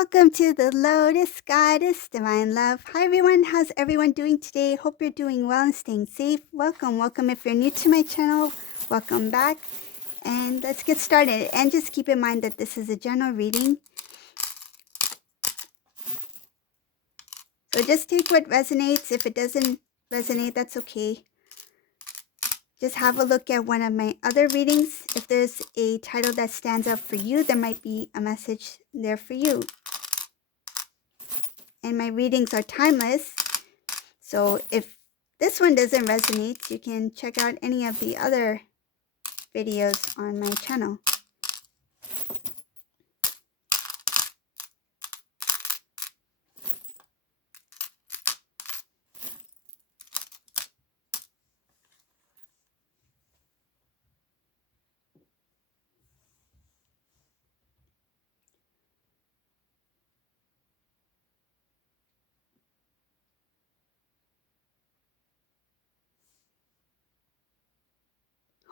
Welcome to the Lotus Goddess Divine Love. Hi everyone, how's everyone doing today? Hope you're doing well and staying safe. Welcome if you're new to my channel. Welcome back. And let's get started. And just keep in mind that this is a general reading. So just take what resonates. If it doesn't resonate, that's okay. Just have a look at one of my other readings. If there's a title that stands out for you, there might be a message there for you. And my readings are timeless. So if this one doesn't resonate, you can check out any of the other videos on my channel.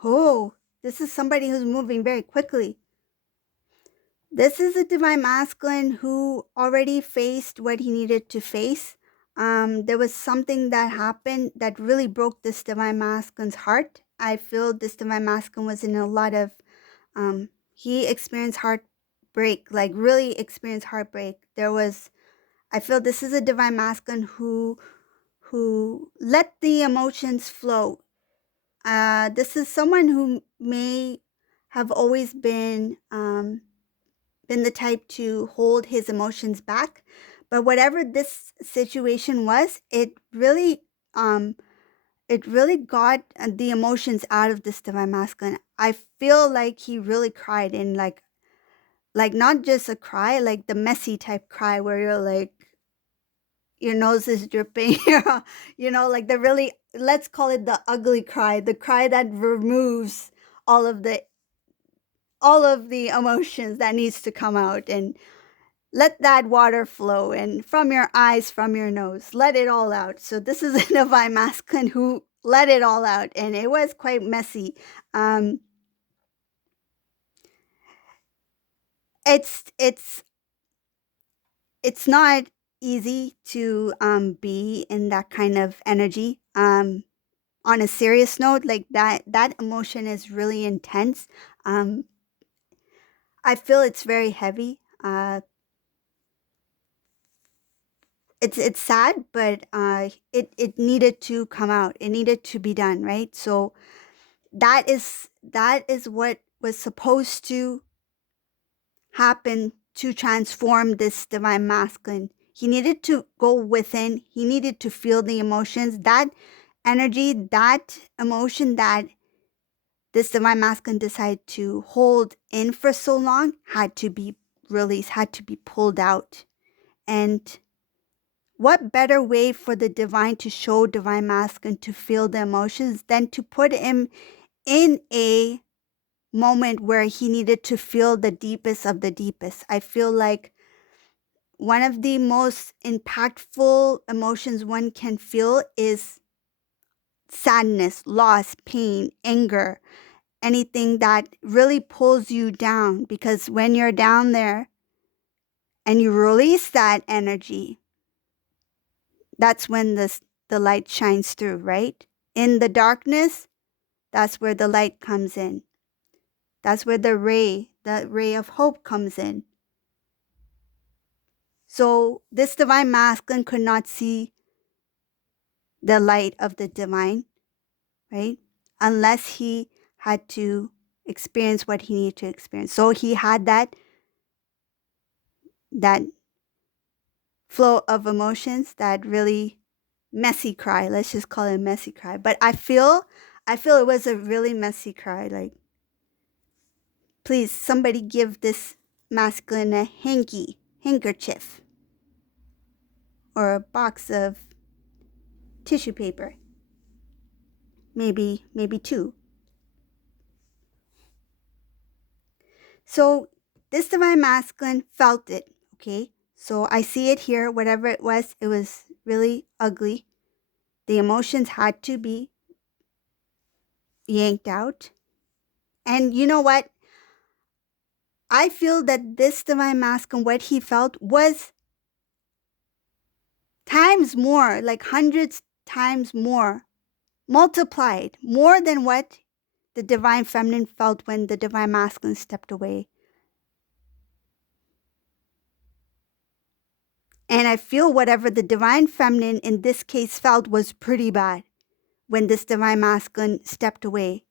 Oh, this is somebody who's moving very quickly. This is a divine masculine who already faced what he needed to face. There was something that happened that really broke this divine masculine's heart. I feel this divine masculine was in a lot of, he experienced heartbreak, like really experienced heartbreak. I feel this is a divine masculine who let the emotions flow. This is someone who may have always been the type to hold his emotions back, but whatever this situation was, it really got the emotions out of this divine masculine. I feel like he really cried, and like not just a cry, like the messy type cry where you're like, your nose is dripping, like the really, let's call it the ugly cry, the cry that removes all of the emotions that needs to come out, and let that water flow, and from your eyes, from your nose, let it all out. So this is a divine masculine who let it all out, and it was quite messy. It's not easy to be in that kind of energy. On a serious note, like that emotion is really intense. I feel it's very heavy. It's sad, but it needed to come out. It needed to be done, right? So that is what was supposed to happen to transform this divine masculine. He needed to go within. He needed to feel the emotions, that energy, that emotion that this divine masculine decided to hold in for so long had to be released, had to be pulled out. And what better way for the divine to show divine masculine to feel the emotions than to put him in a moment where he needed to feel the deepest of the deepest. I feel like one of the most impactful emotions one can feel is sadness, loss, pain, anger, anything that really pulls you down, because when you're down there and you release that energy, that's when the light shines through, right? In the darkness, that's where the light comes in. That's where the ray of hope comes in. So this divine masculine could not see the light of the divine, right? Unless he had to experience what he needed to experience. So he had that flow of emotions, that really messy cry. Let's just call it a messy cry. But I feel it was a really messy cry. Like, please, somebody give this masculine a handkerchief, or a box of tissue paper. Maybe two. So this divine masculine felt it, okay? So I see it here, whatever it was really ugly. The emotions had to be yanked out. And you know what? I feel that this divine masculine, what he felt was times more, like hundreds times more, multiplied, more than what the divine feminine felt when the divine masculine stepped away. And I feel whatever the divine feminine in this case felt was pretty bad when this divine masculine stepped away.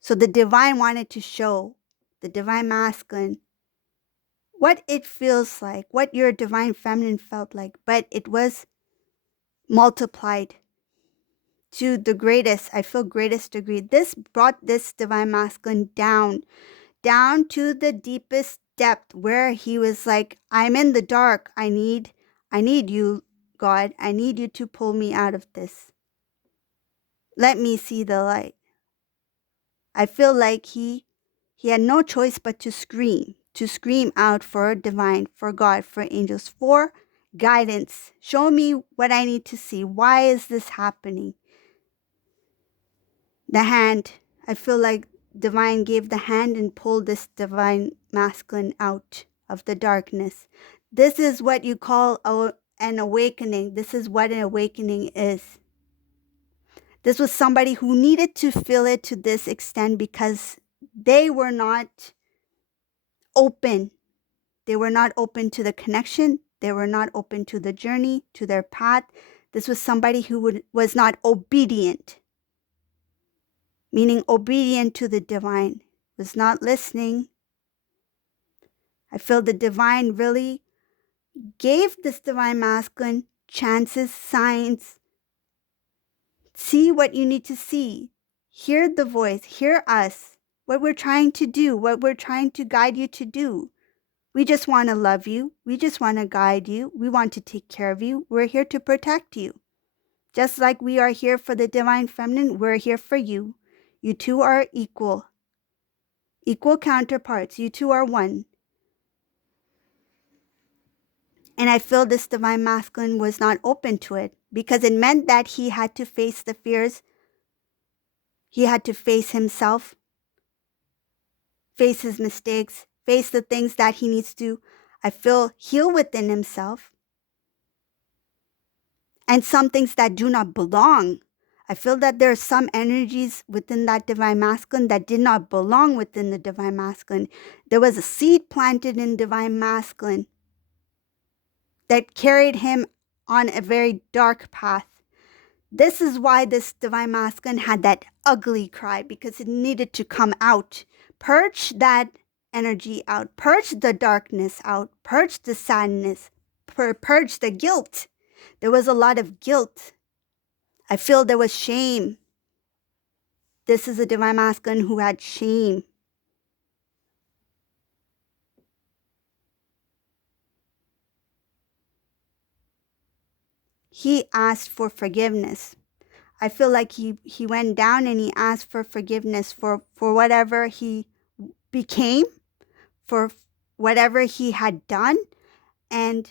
So the divine wanted to show the divine masculine what it feels like, what your divine feminine felt like, but it was multiplied to the greatest, I feel, greatest degree. This brought this divine masculine down to the deepest depth where he was like, I'm in the dark. I need you, God. I need you to pull me out of this. Let me see the light. I feel like he had no choice but to scream out for divine, for God, for angels, for guidance. Show me what I need to see. Why is this happening? The hand, I feel like divine gave the hand and pulled this divine masculine out of the darkness. This is what you call an awakening. This is what an awakening is. This was somebody who needed to feel it to this extent because they were not open. They were not open to the connection. They were not open to the journey, to their path. This was somebody who was not obedient, meaning obedient to the divine, was not listening. I feel the divine really gave this divine masculine chances, signs. See what you need to see. Hear the voice. Hear us. What we're trying to do. What we're trying to guide you to do. We just want to love you. We just want to guide you. We want to take care of you. We're here to protect you. Just like we are here for the divine feminine, we're here for you. You two are equal counterparts. You two are one. And I feel this divine masculine was not open to it because it meant that he had to face the fears. He had to face himself, face his mistakes, face the things that he needs to, I feel, heal within himself. And some things that do not belong. I feel that there are some energies within that divine masculine that did not belong within the divine masculine. There was a seed planted in divine masculine that carried him on a very dark path. This is why this divine masculine had that ugly cry, because it needed to come out. Purge that energy out. Purge the darkness out. Purge the sadness. Purge the guilt. There was a lot of guilt. I feel there was shame. This is a divine masculine who had shame. He asked for forgiveness. I feel like he went down and he asked for forgiveness for whatever he became, for whatever he had done. And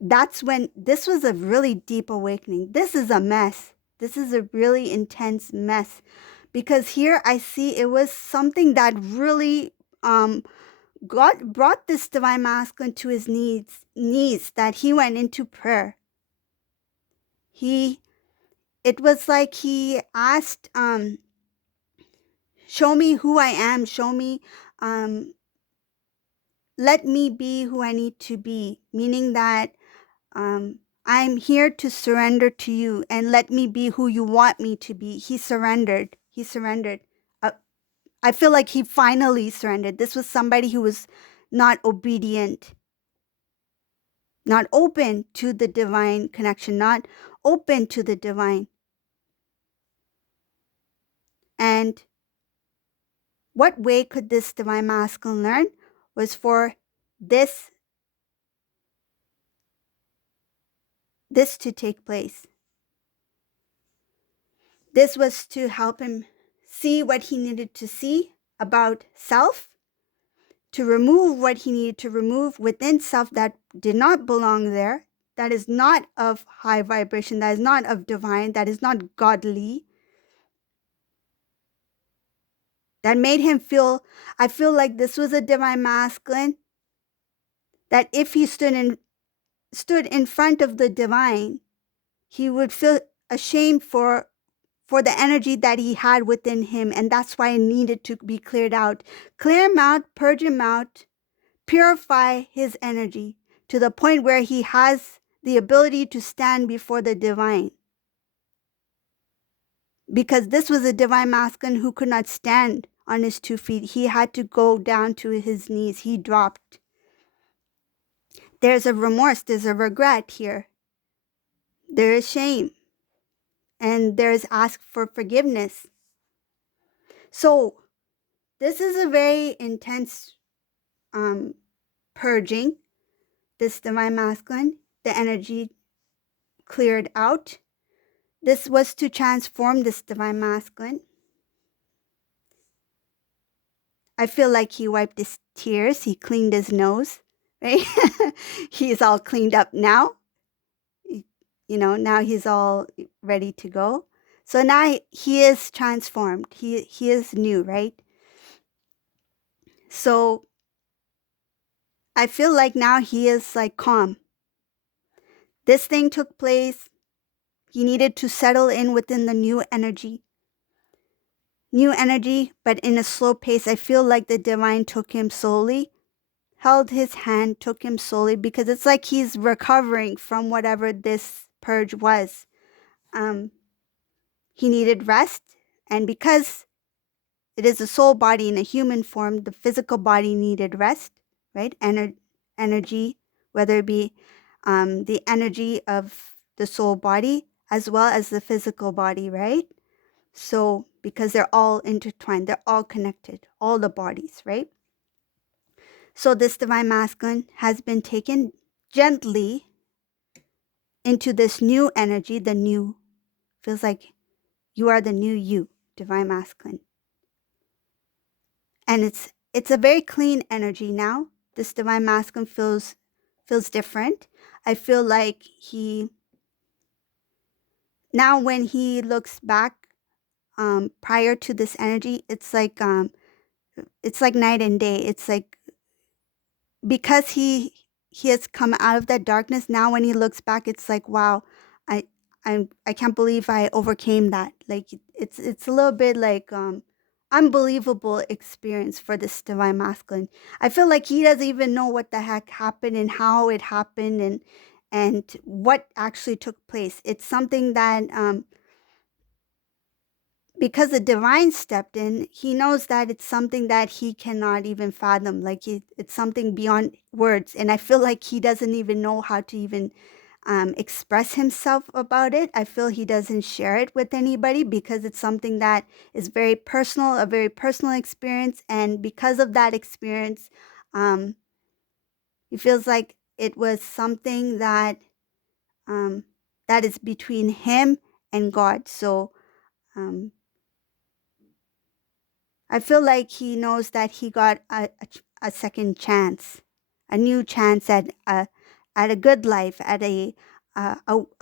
that's when this was a really deep awakening. This is a mess. This is a really intense mess. Because here I see it was something that really God brought this divine masculine to his knees, that he went into prayer. It was like he asked, show me who I am, show me, let me be who I need to be, meaning that I'm here to surrender to you and let me be who you want me to be. He surrendered. I feel like he finally surrendered. This was somebody who was not obedient, not open to the divine connection, not open to the divine. And what way could this divine masculine learn was for this to take place. This was to help him see what he needed to see about self, to remove what he needed to remove within self that did not belong there, that is not of high vibration, that is not of divine, that is not godly. that made him feel, I feel like this was a divine masculine, that if he stood in front of the divine, he would feel ashamed for the energy that he had within him, and that's why it needed to be cleared out. Clear him out, purge him out, purify his energy to the point where he has the ability to stand before the divine. Because this was a divine masculine who could not stand on his 2 feet. He had to go down to his knees. He dropped. There's a remorse, there's a regret here. There is shame. And there's ask for forgiveness. So this is a very intense purging, this divine masculine. The energy cleared out. This was to transform this divine masculine. I feel like he wiped his tears. He cleaned his nose, right? He's all cleaned up now. Now he's all ready to go. So now he is transformed. He is new, right? So I feel like now he is like calm. This thing took place. He needed to settle in within the new energy. New energy, but in a slow pace. I feel like the divine took him slowly, held his hand, took him slowly, because it's like he's recovering from whatever this purge was. He needed rest, and because it is a soul body in a human form, the physical body needed rest, right? Energy, whether it be the energy of the soul body as well as the physical body, right? So, because they're all intertwined, they're all connected, all the bodies, right? So this divine masculine has been taken gently into this new energy, the new, feels like you are the new you, divine masculine. And it's a very clean energy now. This divine masculine feels different. I feel like now when he looks back prior to this energy, it's like night and day. It's like, because he has come out of that darkness, now when he looks back, it's like, wow, I I can't believe I overcame that. Like, it's a little bit like unbelievable experience for this divine masculine. I feel like he doesn't even know what the heck happened and how it happened, and what actually took place. It's something that because the divine stepped in, he knows that it's something that he cannot even fathom. Like, it's something beyond words. And I feel like he doesn't even know how to even express himself about it. I feel he doesn't share it with anybody because it's something that is very personal, a very personal experience. And because of that experience, he feels like it was something that that is between him and God. So I feel like he knows that he got a second chance, a new chance at a good life, at a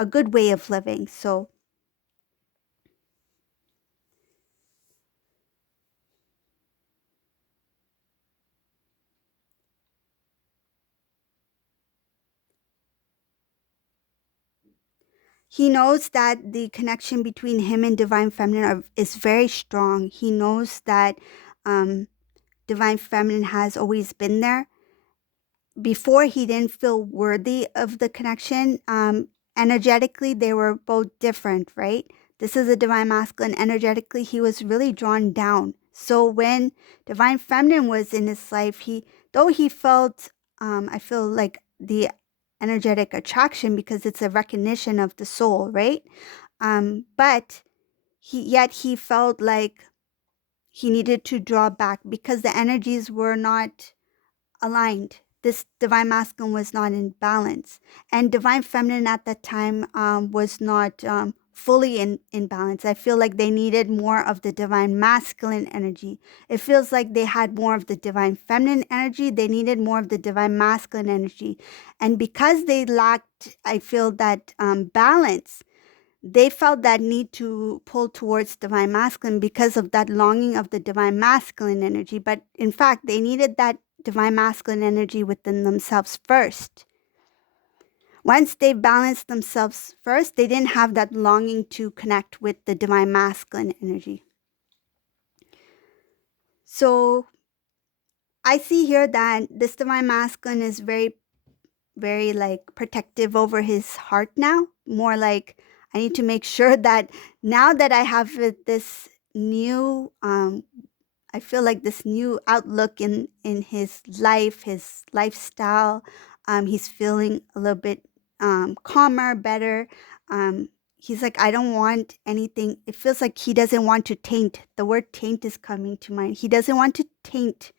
good way of living. So he knows that the connection between him and divine feminine is very strong. He knows that divine feminine has always been there. Before, he didn't feel worthy of the connection. Energetically, they were both different, right? This is a divine masculine. Energetically, he was really drawn down. So when divine feminine was in his life, though he felt, I feel like the energetic attraction, because it's a recognition of the soul, right? But he felt like he needed to draw back because the energies were not aligned. This divine masculine was not in balance, and divine feminine at that time was not fully in balance. I feel like they needed more of the divine masculine energy. It feels like they had more of the divine feminine energy. They needed more of the divine masculine energy, and because they lacked, I feel that balance, they felt that need to pull towards divine masculine because of that longing of the divine masculine energy. But in fact, they needed that divine masculine energy within themselves first. Once they balanced themselves first, they didn't have that longing to connect with the divine masculine energy. So I see here that this divine masculine is very, very like protective over his heart now. More like, I need to make sure that now that I have this new, I feel like this new outlook in his life, his lifestyle. He's feeling a little bit calmer, better. He's like, I don't want anything. It feels like he doesn't want to taint. The word taint is coming to mind. He doesn't want to taint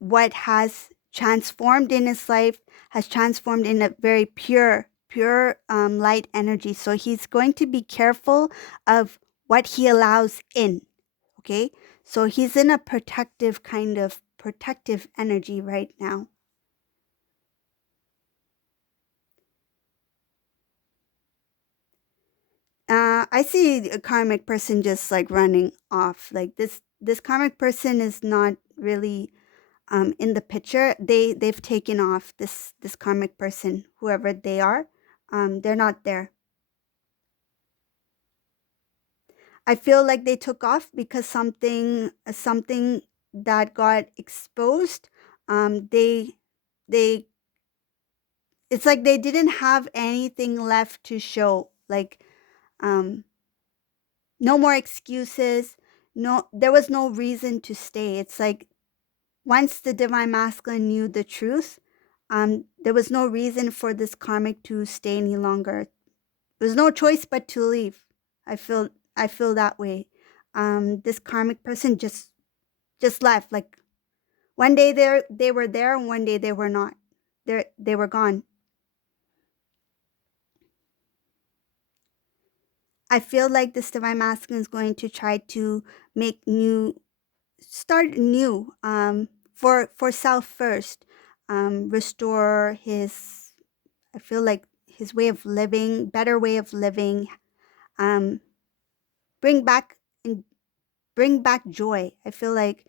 what has transformed in his life, has transformed in a very pure light energy. So he's going to be careful of what he allows in. Okay. So he's in a protective kind of protective energy right now. I see a karmic person just like running off. Like this karmic person is not really in the picture. They've taken off this karmic person, whoever they are. They're not there. I feel like they took off because something that got exposed. They it's like they didn't have anything left to show. Like um no more excuses. No, there was no reason to stay. It's like once the divine masculine knew the truth, there was no reason for this karmic to stay any longer. There was no choice but to leave. I feel that way. This karmic person just left. Like one day they were there, and one day they were not. They were gone. I feel like this divine masculine is going to try to make new, start new, for self first, restore his. I feel like his way of living, better way of living, um, bring back and bring back joy. I feel like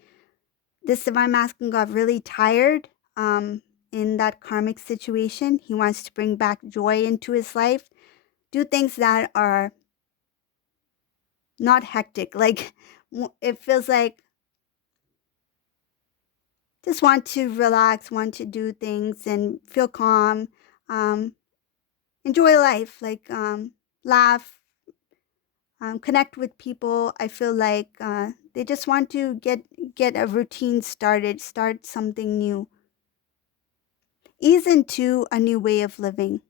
this divine masculine got really tired, in that karmic situation. He wants to bring back joy into his life, do things that are not hectic. Like it feels like just want to relax, want to do things and feel calm, um, enjoy life, like laugh, connect with people. I feel like they just want to get a routine started, start something new, ease into a new way of living.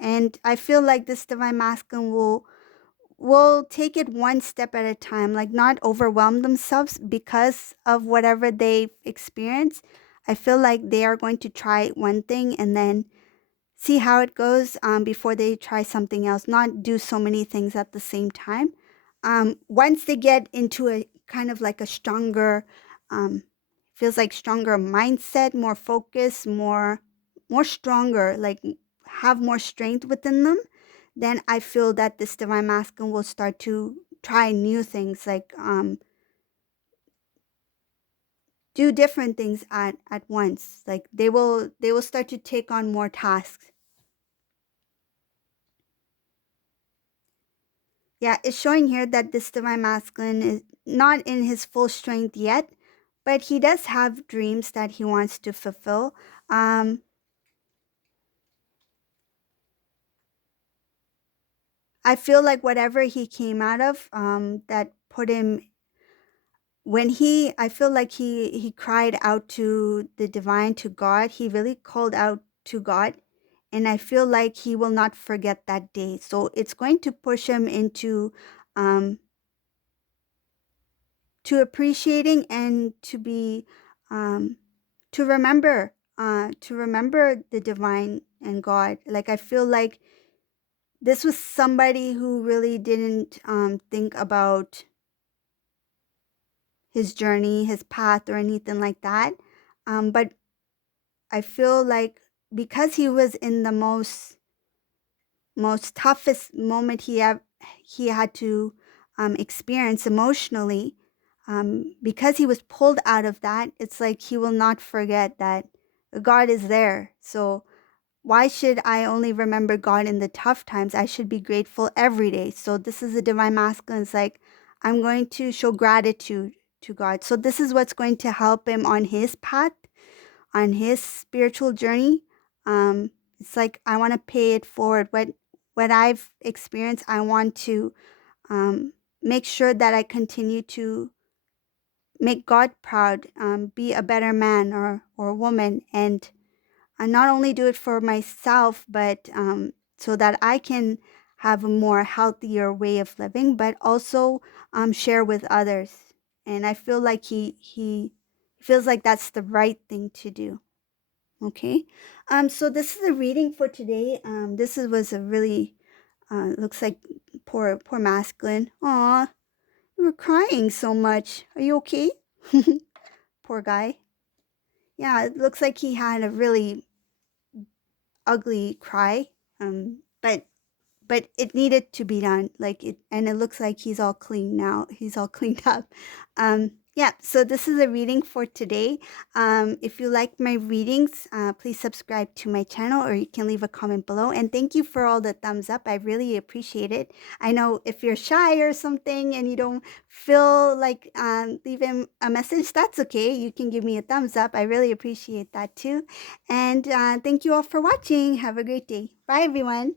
And I feel like this divine masculine will take it one step at a time, like not overwhelm themselves because of whatever they've experienced. I feel like they are going to try one thing and then see how it goes, before they try something else, not do so many things at the same time. Once they get into a kind of like a stronger, um, feels like stronger mindset, more focus, more stronger, like have more strength within them, then I feel that this divine masculine will start to try new things, like do different things at once. Like they will start to take on more tasks. Yeah, it's showing here that this divine masculine is not in his full strength yet, but he does have dreams that he wants to fulfill. Um, I feel like whatever he came out of, that put him when I feel like he cried out to the divine, to God. He really called out to God, and I feel like he will not forget that day. So it's going to push him into, um, to appreciating and to be, um, to remember the divine and God. Like I feel like this was somebody who really didn't, think about his journey, his path, or anything like that. But I feel like because he was in the most most toughest moment he had to experience emotionally, because he was pulled out of that, it's like he will not forget that God is there. So why should I only remember God in the tough times? I should be grateful every day. So this is the divine masculine. It's like I'm going to show gratitude to God. So this is what's going to help him on his path, on his spiritual journey. It's like I want to pay it forward. What I've experienced, I want to make sure that I continue to make God proud, be a better man or woman, and not only do it for myself, but so that I can have a more healthier way of living, but also share with others. And I feel like he feels like that's the right thing to do. Okay. So this is a reading for today. Was a really looks like poor masculine. Aw, you were crying so much. Are you okay? Poor guy. Yeah, it looks like he had a really ugly cry. But it needed to be done. Like it, and it looks like he's all clean now. He's all cleaned up. Yeah. So this is a reading for today. If you like my readings, please subscribe to my channel, or you can leave a comment below. And thank you for all the thumbs up. I really appreciate it. I know if you're shy or something and you don't feel like leaving a message, that's okay. You can give me a thumbs up. I really appreciate that too. And thank you all for watching. Have a great day. Bye, everyone.